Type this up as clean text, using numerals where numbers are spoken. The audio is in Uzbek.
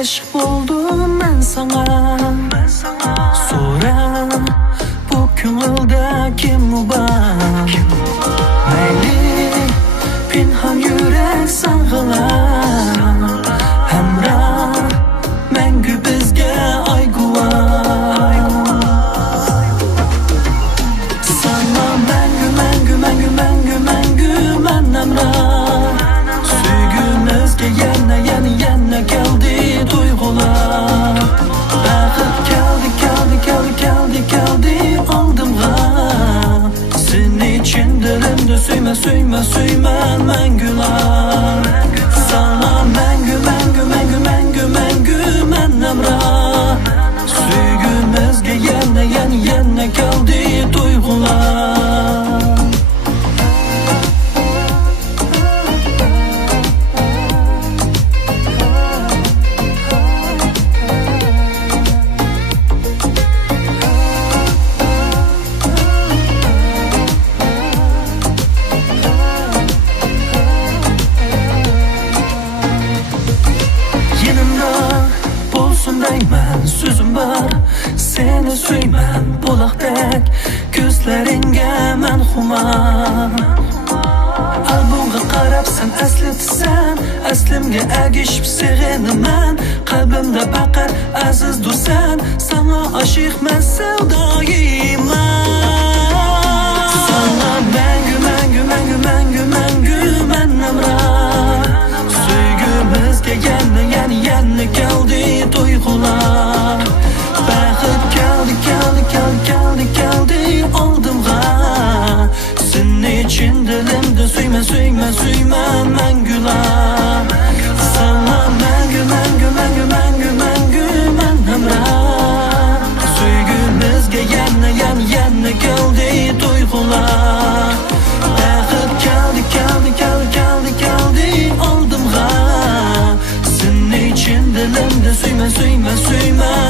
aşık oldum ben sana. So'ra bu ko'ngilda kim u bor? Mayli pinhon yurak sang'ilar, hamroh mangu bizga ayg'uvar. Sana mangu mangu mangu mangu mangu man hamroh. Suygimizga yana keldi tuyg'ular. Baxit keldi oldimga. Sen için dilimde suyman mangular. Sana mangu mangu mangu mangu mangu man hamroh. Suygimizga yana keldi tuyg'ular. Deyman so'zim bor, seni suyman buloqdek, ko'zlaringga men xumor. Albomga qarab sen aslitisan, aslimga agishib seg'inaman. Qalbimda baqir aziz dursan, sana oshiqman sevdoyimman. Sana mangu mangu mangu mangu mangu man hamroh. Suygimizga yana keldi tuyg'ular. Baxit keldi oldimga. Sen için dilimde suyman mangular. Sana mangu mangu mangu mangu mangu man hamroh. Suygimizga yana keldi tuyg'ular. Baxit keldi oldimga. Sen için dilimde suyman